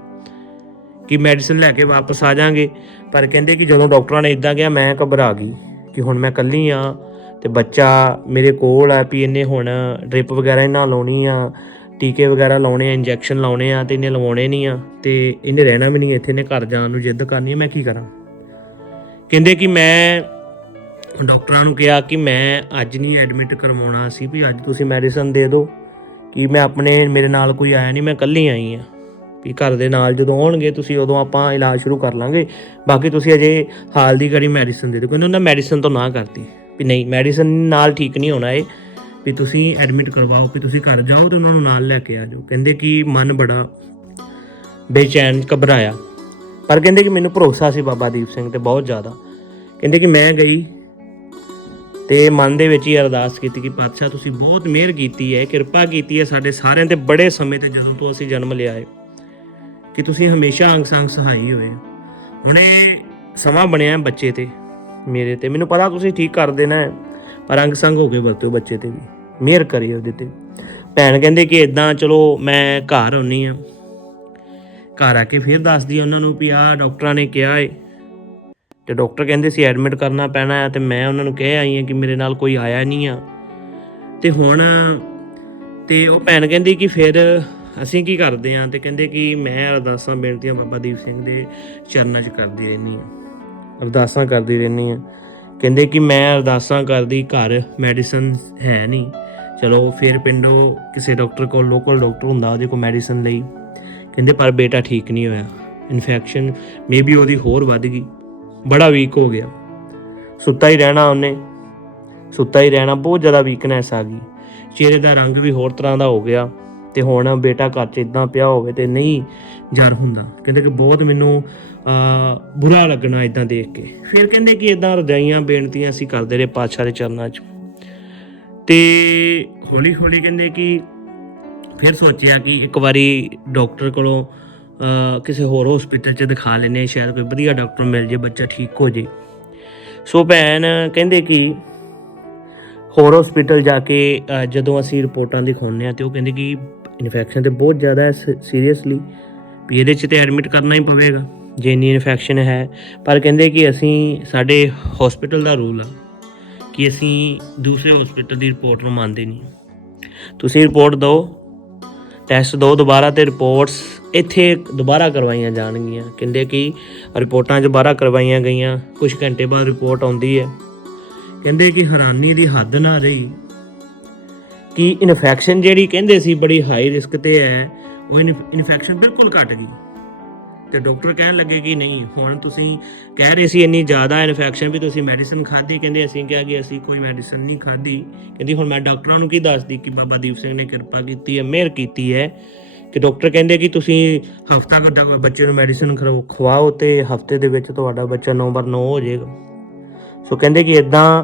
ਕਿ ਮੈਡੀਸਨ ਲੈ ਕੇ ਵਾਪਸ ਆ ਜਾਾਂਗੇ। ਪਰ ਕਹਿੰਦੇ ਕਿ ਜਦੋਂ ਡਾਕਟਰਾਂ ਨੇ ਇਦਾਂ ਕਿਹਾ, ਮੈਂ ਘਬਰਾ ਗਈ ਕਿ ਹੁਣ ਮੈਂ ਇਕੱਲੀ ਆ ਤੇ ਬੱਚਾ ਮੇਰੇ ਕੋਲ ਆ, ਵੀ ਇਹਨੇ ਹੁਣ ਡ੍ਰਿਪ ਵਗੈਰਾ ਇਹਨਾਂ ਲਾਉਣੀ ਆ ਟੀਕੇ ਵਗੈਰਾ ਲਾਉਣੇ ਆ, ਇੰਜੈਕਸ਼ਨ ਲਾਉਣੇ ਆ ਤੇ ਇਹਨੇ ਲਵਾਉਣੇ ਨਹੀਂ ਆ ਤੇ ਇਹਨੇ ਰਹਿਣਾ ਵੀ ਨਹੀਂ ਇੱਥੇ, ਇਹਨੇ ਘਰ ਜਾਣ ਨੂੰ ਜਿੱਦ ਕਰਨੀ ਆ, ਮੈਂ ਕੀ ਕਰਾਂ? ਕਹਿੰਦੇ ਕਿ ਮੈਂ ਡਾਕਟਰਾਂ ਨੂੰ ਕਿਹਾ ਕਿ ਮੈਂ ਅੱਜ ਨਹੀਂ ਐਡਮਿਟ ਕਰਵਾਉਣਾ ਸੀ ਵੀ ਅੱਜ ਤੁਸੀਂ ਮੈਡੀਸਨ ਦੇ ਦਿਓ, ਕਿ ਮੈਂ ਆਪਣੇ, ਮੇਰੇ ਨਾਲ ਕੋਈ ਆਇਆ ਨਹੀਂ, ਮੈਂ ਇਕੱਲੀ ਆਈ ਆ। ਵੀ ਘਰ ਦੇ ਨਾਲ ਜਦੋਂ ਆਉਣਗੇ, ਤੁਸੀਂ ਉਦੋਂ ਆਪਾਂ ਇਲਾਜ ਸ਼ੁਰੂ ਕਰ ਲਾਂਗੇ। ਬਾਕੀ ਤੁਸੀਂ ਅਜੇ ਹਾਲ ਦੀ ਘੜੀ ਮੈਡੀਸਨ ਦੇ ਦਿਓ। ਕਹਿੰਦੇ ਉਹਨਾਂ ਮੈਡੀਸਨ ਤੋਂ ਨਾ ਕਰਤੀ। ਵੀ ਨਹੀਂ, ਮੈਡੀਸਨ ਨਾਲ ਠੀਕ ਨਹੀਂ ਹੋਣਾ ਇਹ। ਵੀ ਤੁਸੀਂ ਐਡਮਿਟ ਕਰਵਾਓ, ਵੀ ਤੁਸੀਂ ਘਰ ਜਾਓ ਤੇ ਉਹਨਾਂ ਨੂੰ ਨਾਲ ਲੈ ਕੇ ਆ ਜਾਓ। ਕਹਿੰਦੇ ਕਿ ਮਨ ਬੜਾ ਬੇਚੈਨ, ਘਬਰਾਇਆ। ਪਰ ਕਹਿੰਦੇ ਕਿ ਮੈਨੂੰ ਭਰੋਸਾ ਸੀ ਬਾਬਾ ਦੀਪ ਸਿੰਘ ਤੇ ਬਹੁਤ ਜ਼ਿਆਦਾ। ਕਹਿੰਦੇ ਕਿ ਮੈਂ ਗਈ ਤੇ ਮਨ ਦੇ ਵਿੱਚ ਹੀ ਅਰਦਾਸ ਕੀਤੀ ਕਿ ਪਾਤਸ਼ਾਹ, ਤੁਸੀਂ ਬਹੁਤ ਮਿਹਰ ਕੀਤੀ ਹੈ, ਕਿਰਪਾ ਕੀਤੀ ਹੈ ਸਾਡੇ ਸਾਰਿਆਂ ਤੇ ਬੜੇ ਸਮੇਂ ਤੇ ਜਦੋਂ ਤੋਂ ਅਸੀਂ ਜਨਮ ਲਿਆ ਹੈ, ਕਿ ਤੁਸੀਂ ਹਮੇਸ਼ਾ ਅੰਗ ਸੰਗ ਸਹਾਈ ਹੋਏ ਹੁਣੇ ਸਮਾਂ ਬਣਿਆ ਬੱਚੇ ਤੇ, ਮੇਰੇ ਤੇ। ਮੈਨੂੰ ਪਤਾ ਤੁਸੀਂ ਠੀਕ ਕਰ ਦੇਣਾ ਹੈ, ਪਰ ਅੰਗ ਸੰਗ ਹੋ ਕੇ ਵਰਤਿਓ ਬੱਚੇ ਤੇ ਵੀ। ਮਿਹਰ ਕਰਿਓ ਉਹਦੇ ਤੇ। ਭੈਣ ਕਹਿੰਦੇ ਕਿ ਇਦਾਂ ਚਲੋ ਮੈਂ ਘਰ ਹੁੰਨੀ ਆ। ਘਰ ਆ ਕੇ ਫਿਰ ਦੱਸਦੀ ਉਹਨਾਂ ਨੂੰ ਵੀ ਆ ਡਾਕਟਰਾਂ ਨੇ ਕਿਹਾ ਏ। ਤੇ ਡਾਕਟਰ ਕਹਿੰਦੇ ਸੀ ਐਡਮਿਟ ਕਰਨਾ ਪੈਣਾ ਹੈ ਤੇ ਮੈਂ ਉਹਨਾਂ ਨੂੰ ਕਹਿ ਆਈ ਹਾਂ ਕਿ ਮੇਰੇ ਨਾਲ ਕੋਈ ਆਇਆ ਨਹੀਂ ਆ। ਤੇ ਹੁਣ ਤੇ ਉਹ ਭੈਣ ਕਹਿੰਦੀ ਕਿ ਫਿਰ ਅਸੀਂ ਕੀ ਕਰਦੇ ਆਂ ਤੇ ਕਹਿੰਦੇ ਕਿ ਮੈਂ ਅਰਦਾਸਾਂ ਬੇਨਤੀਆਂ ਬਾਬਾ ਦੀਪ ਸਿੰਘ ਦੇ ਚਰਨਾਂ 'ਚ ਕਰਦੀ ਰਹਿੰਦੀ ਆ। ਅਰਦਾਸਾਂ ਕਰਦੀ ਰਹਿੰਦੀ ਆ। ਕਹਿੰਦੇ ਕਿ ਮੈਂ ਅਰਦਾਸਾਂ ਕਰਦੀ ਘਰ ਮੈਡੀਸਨ ਹੈ ਨਹੀਂ। ਚਲੋ ਫਿਰ ਪਿੰਡੋਂ ਕਿਸੇ ਡਾਕਟਰ ਕੋਲ ਲੋਕਲ ਡਾਕਟਰ ਹੁੰਦਾ, ਉਹਦੇ ਕੋਲ ਮੈਡੀਸਨ ਲਈ। ਕਹਿੰਦੇ ਪਰ ਬੇਟਾ ਠੀਕ ਨਹੀਂ ਹੋਇਆ। ਇਨਫੈਕਸ਼ਨ ਮੇਬੀ ਉਹਦੀ ਹੋਰ ਵੱਧ ਗਈ। ਬੜਾ ਵੀਕ ਹੋ ਗਿਆ। ਸੁੱਤਾ ਹੀ ਰਹਿਣਾ ਉਹਨੇ। ਸੁੱਤਾ ਹੀ ਰਹਿਣਾ, ਬਹੁਤ ਜ਼ਿਆਦਾ ਵੀਕਨੈਸ ਆ ਗਈ। ਚਿਹਰੇ ਦਾ ਰੰਗ ਵੀ ਹੋਰ ਤਰ੍ਹਾਂ ਦਾ ਹੋ ਗਿਆ ਤੇ ਹੁਣ ਬੇਟਾ ਘਰ 'ਚ ਇਦਾਂ ਪਿਆ ਹੋਵੇ ਤੇ ਨਹੀਂ ਜਰ ਹੁੰਦਾ। ਕਹਿੰਦੇ ਕਿ ਬਹੁਤ ਮੈਨੂੰ ਬੁਰਾ ਲੱਗਣਾ ਇਦਾਂ ਦੇਖ ਕੇ। ਫਿਰ ਕਹਿੰਦੇ ਕਿ ਇਦਾਂ ਰਜਾਈਆਂ, ਬੇਨਤੀਆਂ ਅਸੀਂ ਕਰਦੇ ਰਹੇ ਪਾਤਸ਼ਾਹ ਦੇ ਚਰਨਾਂ 'ਚ। ਤੇ ਹੌਲੀ ਹੌਲੀ ਕਹਿੰਦੇ ਕਿ ਫਿਰ ਸੋਚਿਆ ਕਿ ਇੱਕ ਵਾਰੀ ਡਾਕਟਰ ਕੋਲੋਂ ਕਿਸੇ ਹੋਰ ਹਸਪੀਟਲ 'ਚ ਦਿਖਾ ਲੈਨੇ ਆ ਸ਼ਾਇਦ ਕੋਈ ਵਧੀਆ ਡਾਕਟਰ ਮਿਲ ਜੇ, ਬੱਚਾ ਠੀਕ ਹੋ ਜੇ। ਸੋ ਭੈਣ ਕਹਿੰਦੇ ਕਿ ਹੋਰ ਹਸਪੀਟਲ ਜਾ ਕੇ ਜਦੋਂ ਅਸੀਂ ਰਿਪੋਰਟਾਂ ਦਿਖਾਉਂਦੇ ਆ ਤੇ ਉਹ ਕਹਿੰਦੇ ਕਿ ਇਨਫੈਕਸ਼ਨ ਤੇ ਬਹੁਤ ਜ਼ਿਆਦਾ ਹੈ ਸੀਰੀਅਸਲੀ ਵੀ ਇਹਦੇ 'ਚ ਤੇ ਐਡਮਿਟ ਕਰਨਾ ਹੀ ਪਵੇਗਾ, ਜੇ ਇੰਨੀ ਇਨਫੈਕਸ਼ਨ ਹੈ। ਪਰ ਕਹਿੰਦੇ ਕਿ ਅਸੀਂ, ਸਾਡੇ ਹਸਪੀਟਲ ਦਾ ਰੂਲ ਆ। ਕਿ ਅਸੀਂ ਦੂਸਰੇ ਹਸਪੀਟਲ ਦੀ ਰਿਪੋਰਟ ਨੂੰ ਮੰਨਦੇ ਨਹੀਂ। ਤੁਸੀਂ ਰਿਪੋਰਟ ਦਿਓ ਟੈਸਟ ਦਿਓ ਦੁਬਾਰਾ ਤੇ ਰਿਪੋਰਟਸ ਇੱਥੇ ਦੁਬਾਰਾ ਕਰਵਾਈਆਂ ਜਾਣਗੀਆਂ। ਕਹਿੰਦੇ ਕਿ ਰਿਪੋਰਟਾਂ ਦੁਬਾਰਾ ਕਰਵਾਈਆਂ ਗਈਆਂ ਕੁਝ ਘੰਟੇ ਬਾਅਦ ਰਿਪੋਰਟ ਆਉਂਦੀ ਹੈ। ਕਹਿੰਦੇ ਕਿ ਹੈਰਾਨੀ ਦੀ ਹੱਦ ਨਾ ਰਹੀ ਕਿ ਇਨਫੈਕਸ਼ਨ ਜਿਹੜੀ ਕਹਿੰਦੇ ਸੀ ਬੜੀ ਹਾਈ ਰਿਸਕ ਤੇ ਹੈ, ਉਹ ਇਨਫੈਕਸ਼ਨ ਬਿਲਕੁਲ ਘਟ ਗਈ। ਤੇ ਡਾਕਟਰ ਕਹਿਣ ਲੱਗੇ ਕਿ ਨਹੀਂ, ਹੁਣ ਤੁਸੀਂ ਕਹਿ ਰਹੇ ਸੀ ਇੰਨੀ ਜ਼ਿਆਦਾ ਇਨਫੈਕਸ਼ਨ ਵੀ ਤੁਸੀਂ ਮੈਡੀਸਨ ਖਾਧੀ ਕਹਿੰਦੇ ਅਸੀਂ ਕਿਹਾ ਕਿ ਅਸੀਂ ਕੋਈ ਮੈਡੀਸਨ ਨਹੀਂ ਖਾਧੀ ਕਹਿੰਦੀ ਹੁਣ ਮੈਂ ਡਾਕਟਰਾਂ ਨੂੰ ਕੀ ਦੱਸਦੀ ਕਿ ਬਾਬਾ ਦੀਪ ਸਿੰਘ ਨੇ ਕਿਰਪਾ ਕੀਤੀ ਹੈ, ਮਿਹਰ ਕੀਤੀ ਹੈ ਕਿ ਡਾਕਟਰ ਕਹਿੰਦੇ ਕਿ ਤੁਸੀਂ ਹਫਤਾ ਘੰਟਾ ਬੱਚੇ ਨੂੰ ਮੈਡੀਸਿਨ ਖਵਾਓ ਤੇ ਹਫ਼ਤੇ ਦੇ ਵਿੱਚ ਤੁਹਾਡਾ ਬੱਚਾ ਨੰਬਰ 9 ਹੋ ਜਾਏਗਾ। ਸੋ ਕਹਿੰਦੇ ਕਿ ਇਦਾਂ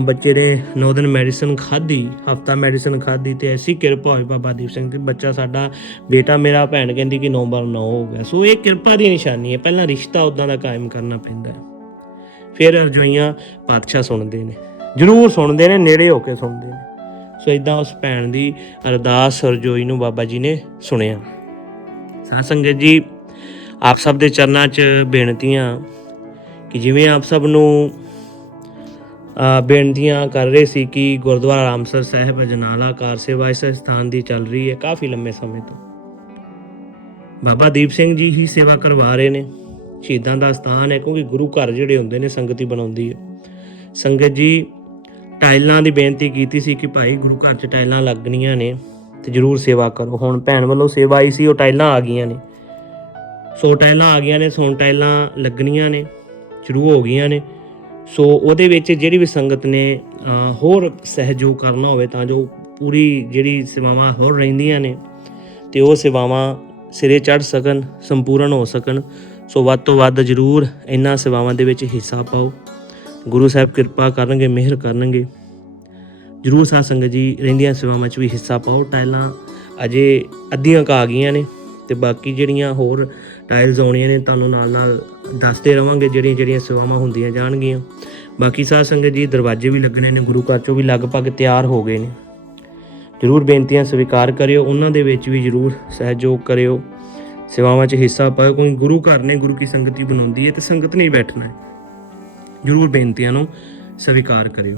ਬੱਚੇ ਨੇ 9 ਦਿਨ ਮੈਡੀਸਨ ਖਾਧੀ, ਹਫਤਾ ਮੈਡੀਸਨ ਖਾਧੀ ਤੇ ਐਸੀ ਕਿਰਪਾ ਹੋਈ ਬਾਬਾ ਦੀਪ ਸਿੰਘ ਦੀ। ਬੱਚਾ ਸਾਡਾ, ਬੇਟਾ ਮੇਰਾ ਭੈਣ ਕਹਿੰਦੀ ਕਿ ਨੰਬਰ 9 ਹੋ ਗਿਆ। ਸੋ ਇਹ ਕਿਰਪਾ ਦੀ ਨਿਸ਼ਾਨੀ ਹੈ। ਪਹਿਲਾਂ ਰਿਸ਼ਤਾ ਉਦਾਂ ਦਾ ਕਾਇਮ ਕਰਨਾ ਪੈਂਦਾ ਹੈ। ਫਿਰ ਰਜੋਈਆਂ ਪਾਤਸ਼ਾਹ ਸੁਣਦੇ ਨੇ। ਜ਼ਰੂਰ ਸੁਣਦੇ ਨੇ, ਨੇੜੇ ਹੋ ਕੇ ਸੁਣਦੇ ਨੇ। ਸੋ ਇਦਾਂ ਉਸ ਭੈਣ ਦੀ ਅਰਦਾਸ ਰਜੋਈ ਨੂੰ ਬਾਬਾ ਜੀ ਨੇ ਸੁਣਿਆ। ਸਾਧ ਸੰਗਤ ਜੀ, ਆਪ ਸਭ ਦੇ ਚਰਨਾਂ 'ਚ ਬੇਨਤੀਆਂ ਕਿ ਜਿਵੇਂ ਆਪ ਸਭ ਨੂੰ ਬੇਨਤੀਆਂ ਕਰ ਰਹੇ ਸੀ ਕਿ ਗੁਰਦੁਆਰਾ ਰਾਮਸਰ ਸਾਹਿਬ ਅਜਨਾਲਾ ਕਾਰ ਸੇਵਾ ਇਸ ਸਥਾਨ ਦੀ ਚੱਲ ਰਹੀ ਹੈ ਕਾਫੀ ਲੰਮੇ ਸਮੇਂ ਤੋਂ। ਬਾਬਾ ਦੀਪ ਸਿੰਘ ਜੀ ਹੀ ਸੇਵਾ ਕਰਵਾ ਰਹੇ ਨੇ। ਸ਼ਹੀਦਾਂ ਦਾ ਸਥਾਨ ਹੈ ਕਿਉਂਕਿ ਗੁਰੂ ਘਰ ਜਿਹੜੇ ਹੁੰਦੇ ਨੇ ਸੰਗਤੀ ਬਣਾਉਂਦੀ ਹੈ। ਸੰਗਤ ਜੀ ਟਾਈਲਾਂ ਦੀ ਬੇਨਤੀ ਕੀਤੀ ਸੀ ਕਿ ਭਾਈ ਗੁਰੂ ਘਰ 'ਚ ਟਾਈਲਾਂ ਲੱਗਣੀਆਂ ਨੇ ਤੇ ਜਰੂਰ ਸੇਵਾ ਕਰੋ। ਹੁਣ ਭੈਣ ਵੱਲੋਂ ਸੇਵਾ ਆਈ ਸੀ, ਉਹ ਟਾਈਲਾਂ ਆ ਗਈਆਂ ਨੇ। ਸੋ ਟਾਈਲਾਂ ਆ ਗਈਆਂ ਨੇ, ਸੋ ਹੁਣ ਟਾਈਲਾਂ ਲੱਗਣੀਆਂ ਨੇ, ਸ਼ੁਰੂ ਹੋ ਗਈਆਂ ਨੇ। ਸੋ ਉਹਦੇ ਵਿੱਚ ਜਿਹੜੀ ਵੀ ਸੰਗਤ ਨੇ ਹੋਰ ਸਹਿਯੋਗ ਕਰਨਾ ਹੋਵੇ ਤਾਂ ਜੋ ਪੂਰੀ ਜਿਹੜੀ ਸੇਵਾਵਾਂ ਹੋਰ ਰਹਿੰਦੀਆਂ ਨੇ ਤੇ ਉਹ ਸੇਵਾਵਾਂ ਸਿਰੇ ਚੜ ਸਕਣ, ਸੰਪੂਰਨ ਹੋ ਸਕਣ। ਸੋ ਵੱਧ ਤੋਂ ਵੱਧ ਜਰੂਰ ਇਹਨਾਂ ਸੇਵਾਵਾਂ ਦੇ ਵਿੱਚ ਹਿੱਸਾ ਪਾਓ। ਗੁਰੂ ਸਾਹਿਬ ਕਿਰਪਾ ਕਰਨਗੇ, ਮਿਹਰ ਕਰਨਗੇ। ਜਰੂਰ ਸਾਧ ਸੰਗਤ ਜੀ, ਰਹਿੰਦੀਆਂ ਸੇਵਾਵਾਂ 'ਚ ਵੀ ਹਿੱਸਾ ਪਾਓ। ਟਾਈਲਾਂ ਅਜੇ ਅੱਧੀਆਂ ਕੁ ਆ ਗਈਆਂ ਨੇ ਤੇ ਬਾਕੀ ਜਿਹੜੀਆਂ ਹੋਰ ਟਾਈਲਸ ਆਉਣੀਆਂ ਨੇ, ਤੁਹਾਨੂੰ ਨਾਲ ਨਾਲ ਦੱਸਦੇ ਰਵਾਂਗੇ ਜਿਹੜੀਆਂ ਜਿਹੜੀਆਂ ਸੇਵਾਵਾਂ ਹੁੰਦੀਆਂ ਜਾਣਗੀਆਂ। ਬਾਕੀ ਸਾਧ ਸੰਗਤ ਜੀ, ਦਰਵਾਜ਼ੇ ਵੀ ਲੱਗਣੇ ਨੇ, ਗੁਰੂ ਘਰ ਚੋਂ ਵੀ ਲਗਭਗ ਤਿਆਰ ਹੋ ਗਏ ਨੇ। ਜਰੂਰ ਬੇਨਤੀਆਂ ਸਵੀਕਾਰ ਕਰਿਓ, ਉਹਨਾਂ ਦੇ ਵਿੱਚ ਵੀ ਜਰੂਰ ਸਹਿਯੋਗ ਕਰਿਓ। ਸੇਵਾਵਾਂ 'ਚ ਹਿੱਸਾ ਪਾਓ ਕਿਉਂਕਿ ਗੁਰੂ ਘਰ ਨੇ ਗੁਰੂ ਕੀ ਸੰਗਤੀ ਬਣਾਉਂਦੀ ਹੈ ਤੇ ਸੰਗਤ ਨਹੀਂ ਬੈਠਣਾ ਹੈ ਜਰੂਰ ਬੇਨਤੀਆਂ ਨੂੰ ਸਵੀਕਾਰ ਕਰਿਓ।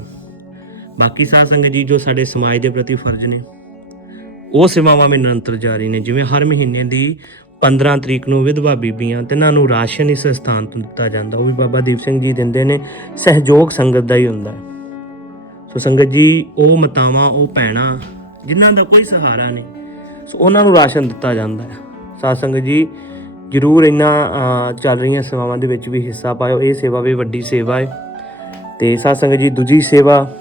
ਬਾਕੀ ਸਾਧ ਸੰਗਤ ਜੀ, ਜੋ ਸਾਡੇ ਸਮਾਜ ਦੇ ਪ੍ਰਤੀ ਫਰਜ਼ ਨੇ, ਉਹ ਸੇਵਾਵਾਂ ਵੀ ਨਿਰੰਤਰ ਜਾਰੀ ਨੇ, ਜਿਵੇਂ ਹਰ ਮਹੀਨੇ ਦੀ 15 ਤਰੀਕ ਨੂੰ ਵਿਧਵਾ ਬੀਬੀਆਂ ਤੇ ਇਹਨਾਂ ਨੂੰ ਰਾਸ਼ਨ ਇਸ ਸਥਾਨ ਤੋਂ ਦਿੱਤਾ ਜਾਂਦਾ। ਉਹ ਵੀ ਬਾਬਾ ਦੀਪ ਸਿੰਘ ਜੀ ਦਿੰਦੇ ਨੇ, ਸਹਿਯੋਗ ਸੰਗਤ ਦਾ ਹੀ ਹੁੰਦਾ। ਸੋ ਸੰਗਤ ਜੀ, ਉਹ ਮਤਾਵਾਂ, ਉਹ ਭੈਣਾਂ, ਜਿਨ੍ਹਾਂ ਦਾ ਕੋਈ ਸਹਾਰਾ ਨਹੀਂ, ਸੋ ਉਹਨਾਂ ਨੂੰ ਰਾਸ਼ਨ ਦਿੱਤਾ ਜਾਂਦਾ ਹੈ। ਸਾਧ ਸੰਗਤ ਜੀ, ਜਰੂਰ ਇਹਨਾਂ ਚੱਲ ਰਹੀਆਂ ਸੇਵਾਵਾਂ ਦੇ ਵਿੱਚ ਵੀ ਹਿੱਸਾ ਪਾਇਓ। ਇਹ ਸੇਵਾ ਵੀ ਵੱਡੀ ਸੇਵਾ ਹੈ। ਤੇ ਸਾਧ ਸੰਗਤ ਜੀ, ਦੂਜੀ ਸੇਵਾ,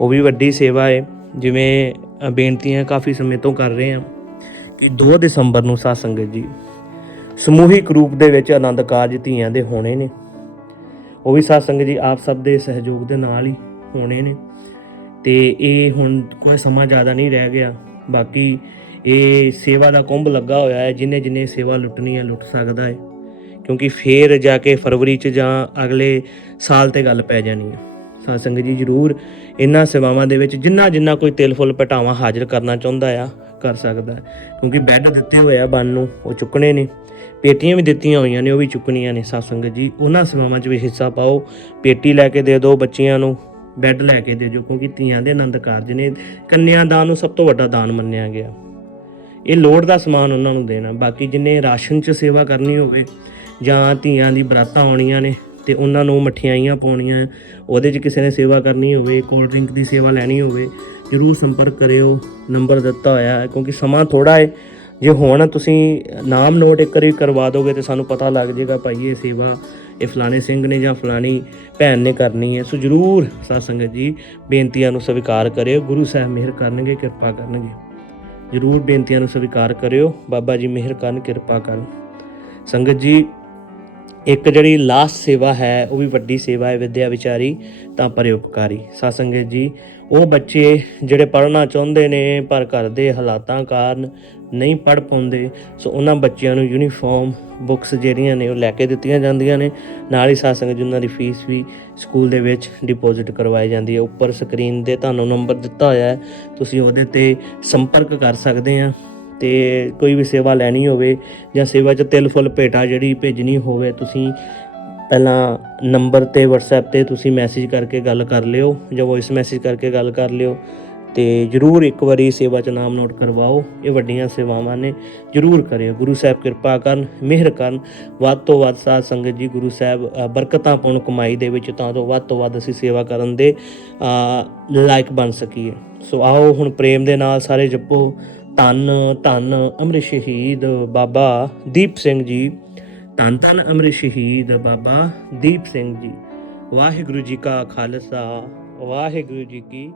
ਉਹ ਵੀ ਵੱਡੀ ਸੇਵਾ ਹੈ। ਜਿਵੇਂ ਬੇਨਤੀਆਂ ਕਾਫੀ ਸਮੇਂ ਤੋਂ ਕਰ ਰਹੇ ਹਾਂ। ਕਿ 2 ਦਸੰਬਰ ਨੂੰ ਸਾਧ ਸੰਗਤ ਜੀ ਸਮੂਹਿਕ ਰੂਪ ਦੇ ਵਿੱਚ ਆਨੰਦ ਕਾਰਜ ਧੀਆਂ ਦੇ ਹੋਣੇ ਨੇ। ਉਹ ਵੀ ਸਾਧ ਸੰਗਤ ਜੀ ਆਪ ਸਭ ਦੇ ਸਹਿਯੋਗ ਦੇ ਨਾਲ ਹੀ ਹੋਣੇ ਨੇ। ਤੇ ਇਹ ਹੁਣ ਕੋਈ ਸਮਾਂ ਜ਼ਿਆਦਾ ਨਹੀਂ ਰਹਿ ਗਿਆ। ਬਾਕੀ ਇਹ ਸੇਵਾ ਦਾ ਕੁੰਭ ਲੱਗਾ ਹੋਇਆ ਹੈ, ਜਿਨੇ ਜਿਨੇ ਸੇਵਾ ਲੁੱਟਣੀ ਹੈ, ਲੁੱਟ ਸਕਦਾ ਹੈ। ਕਿਉਂਕਿ ਫੇਰ ਜਾ ਕੇ ਫਰਵਰੀ ਚ ਜਾਂ ਅਗਲੇ ਸਾਲ ਤੇ ਗੱਲ ਪੈ ਜਾਣੀ ਹੈ। ਸਾਧ ਸੰਗਤ ਜੀ ਜਰੂਰ ਇਹਨਾਂ ਸੇਵਾਵਾਂ ਦੇ ਵਿੱਚ ਜਿੰਨਾ ਜਿੰਨਾ ਕੋਈ ਤਿਲ ਫੁੱਲ ਪਟਾਵਾ ਹਾਜ਼ਰ ਕਰਨਾ ਚਾਹੁੰਦਾ ਆ ਕਰ ਸਕਦਾ ਕਿਉਂਕਿ ਬੈੱਡ ਦਿੱਤੇ ਹੋਏ ਆ ਬੰਨ ਨੂੰ, ਉਹ ਚੁੱਕਣੇ ਨੇ। ਪੇਟੀਆਂ ਵੀ ਦਿੱਤੀਆਂ ਹੋਈਆਂ ਨੇ, ਉਹ ਵੀ ਚੁੱਕਣੀਆਂ ਨੇ। ਸਾਧ ਸੰਗਤ ਜੀ, ਉਹਨਾਂ ਸੇਵਾਵਾਂ 'ਚ ਵੀ ਹਿੱਸਾ ਪਾਓ। ਪੇਟੀ ਲੈ ਕੇ ਦੇ ਦਿਓ ਬੱਚਿਆਂ ਨੂੰ ਬੈੱਡ ਲੈ ਕੇ ਦੇ ਦਿਓ, ਕਿਉਂਕਿ ਧੀਆਂ ਦੇ ਆਨੰਦ ਕਾਰਜ ਨੇ। ਕੰਨਿਆ ਦਾਨ ਨੂੰ ਸਭ ਤੋਂ ਵੱਡਾ ਦਾਨ ਮੰਨਿਆ ਗਿਆ। ਇਹ ਲੋੜ ਦਾ ਸਮਾਨ ਉਹਨਾਂ ਨੂੰ ਦੇਣਾ। ਬਾਕੀ ਜਿੰਨੇ ਰਾਸ਼ਨ 'ਚ ਸੇਵਾ ਕਰਨੀ ਹੋਵੇ, ਜਾਂ ਧੀਆਂ ਦੀ ਬਰਾਤਾਂ ਆਉਣੀਆਂ ਨੇ, ਤੇ ਉਹਨਾਂ ਨੂੰ ਮਠਿਆਈਆਂ ਪਾਉਣੀਆਂ, ਉਹਦੇ 'ਚ ਕਿਸੇ ਨੇ ਸੇਵਾ ਕਰਨੀ ਹੋਵੇ ਕੋਲਡ ਡਰਿੰਕ ਦੀ ਸੇਵਾ ਲੈਣੀ ਹੋਵੇ ਜਰੂਰ ਸੰਪਰਕ ਕਰਿਓ, ਨੰਬਰ ਦਿੱਤਾ ਹੋਇਆ ਹੈ, ਕਿਉਂਕਿ ਸਮਾਂ ਥੋੜਾ ਹੈ। ਜੇ ਹੁਣ ਤੁਸੀਂ ਨਾਮ ਨੋਟ ਇੱਕ ਵਾਰੀ ਕਰਵਾ ਦੋਗੇ ਤੇ ਸਾਨੂੰ ਪਤਾ ਲੱਗ ਜਾਏਗਾ ਭਾਈ ਇਹ ਸੇਵਾ ਇਹ ਫਲਾਣੇ ਸਿੰਘ ਨੇ ਜਾਂ ਫਲਾਣੀ ਭੈਣ ਨੇ ਕਰਨੀ ਹੈ। ਸੋ ਜਰੂਰ ਸਾਧ ਸੰਗਤ ਜੀ, ਬੇਨਤੀਆਂ ਨੂੰ ਸਵੀਕਾਰ ਕਰਿਓ, ਗੁਰੂ ਸਾਹਿਬ ਮਿਹਰ ਕਰਨਗੇ, ਕਿਰਪਾ ਕਰਨਗੇ। ਜਰੂਰ ਬੇਨਤੀਆਂ ਨੂੰ ਸਵੀਕਾਰ ਕਰਿਓ, ਬਾਬਾ ਜੀ ਮਿਹਰ ਕਰਨ, ਕਿਰਪਾ ਕਰਨ। ਸੰਗਤ ਜੀ, ਇੱਕ ਜਿਹੜੀ ਲਾਸਟ ਸੇਵਾ ਹੈ, ਉਹ ਵੀ ਵੱਡੀ ਸੇਵਾ ਹੈ, ਵਿਦਿਆ ਵਿਚਾਰੀ, ਤਾਂ ਪਰਉਪਕਾਰੀ। ਸਾਧ ਸੰਗਤ ਜੀ ਉਹ ਬੱਚੇ ਜਿਹੜੇ ਪੜ੍ਹਨਾ ਚਾਹੁੰਦੇ ਨੇ, ਪਰ ਘਰ ਦੇ ਹਾਲਾਤਾਂ ਕਾਰਨ ਨਹੀਂ ਪੜ੍ਹ ਪਾਉਂਦੇ। ਸੋ ਉਹਨਾਂ ਬੱਚਿਆਂ ਨੂੰ ਯੂਨੀਫਾਰਮ ਬੁੱਕਸ ਜਿਹੜੀਆਂ ਨੇ ਉਹ ਲੈ ਕੇ ਦਿੱਤੀਆਂ ਜਾਂਦੀਆਂ ਨੇ। ਨਾਲ ਹੀ ਸਾਧ ਸੰਗਤ ਜੀ, ਉਹਨਾਂ ਦੀ ਫੀਸ ਵੀ ਸਕੂਲ ਦੇ ਵਿੱਚ ਡਿਪੋਜ਼ਿਟ ਕਰਵਾਈ ਜਾਂਦੀ ਹੈ। ਉੱਪਰ ਸਕਰੀਨ ਤੇ ਤੁਹਾਨੂੰ ਨੰਬਰ ਦਿੱਤਾ ਹੋਇਆ ਹੈ। ਤੁਸੀਂ ਉਹਦੇ ਤੇ ਸੰਪਰਕ ਕਰ ਸਕਦੇ ਆ ਤੇ ਕੋਈ ਵੀ ਸੇਵਾ ਲੈਣੀ ਹੋਵੇ ਜਾਂ ਸੇਵਾ 'ਚ ਤਿਲ ਫੁੱਲ ਭੇਟਾ ਜਿਹੜੀ ਭੇਜਣੀ ਹੋਵੇ, ਤੁਸੀਂ ਪਹਿਲਾਂ ਨੰਬਰ ਤੇ WhatsApp ਤੇ ਤੁਸੀਂ ਮੈਸੇਜ ਕਰਕੇ ਗੱਲ ਕਰ ਲਿਓ ਜਾਂ ਵੌਇਸ ਮੈਸੇਜ ਕਰਕੇ ਗੱਲ ਕਰ ਲਿਓ ਤੇ ਜਰੂਰ ਇੱਕ ਵਾਰੀ ਸੇਵਾ 'ਚ ਨਾਮ ਨੋਟ ਕਰਵਾਓ। ਇਹ ਵੱਡੀਆਂ ਸੇਵਾਵਾਂ ਨੇ, ਜਰੂਰ ਕਰਿਓ। ਗੁਰੂ ਸਾਹਿਬ ਕਿਰਪਾ ਕਰਨ, ਮਿਹਰ ਕਰਨ। ਵੱਧ ਤੋਂ ਵੱਧ ਸਾਧ ਸੰਗਤ ਜੀ, ਗੁਰੂ ਸਾਹਿਬ ਬਰਕਤਾਂ ਪਾਉਣ ਕਮਾਈ ਦੇ ਵਿੱਚ ਤਾਂ ਤੋਂ ਵੱਧ ਤੋਂ ਵੱਧ ਅਸੀਂ ਸੇਵਾ ਕਰਨ ਦੇ ਲਾਇਕ ਬਣ ਸਕੀਏ। ਸੋ ਆਓ ਹੁਣ ਪ੍ਰੇਮ ਦੇ ਨਾਲ ਸਾਰੇ ਜਪੋ। ਧੰਨ ਧੰਨ ਅੰਮ੍ਰਿਤ ਸ਼ਹੀਦ ਬਾਬਾ ਦੀਪ ਸਿੰਘ ਜੀ। ਧੰਨ ਧੰਨ ਅੰਮ੍ਰਿਤ ਸ਼ਹੀਦ ਬਾਬਾ ਦੀਪ ਸਿੰਘ ਜੀ। ਵਾਹਿਗੁਰੂ ਜੀ ਕਾ ਖਾਲਸਾ, ਵਾਹਿਗੁਰੂ ਜੀ ਕੀ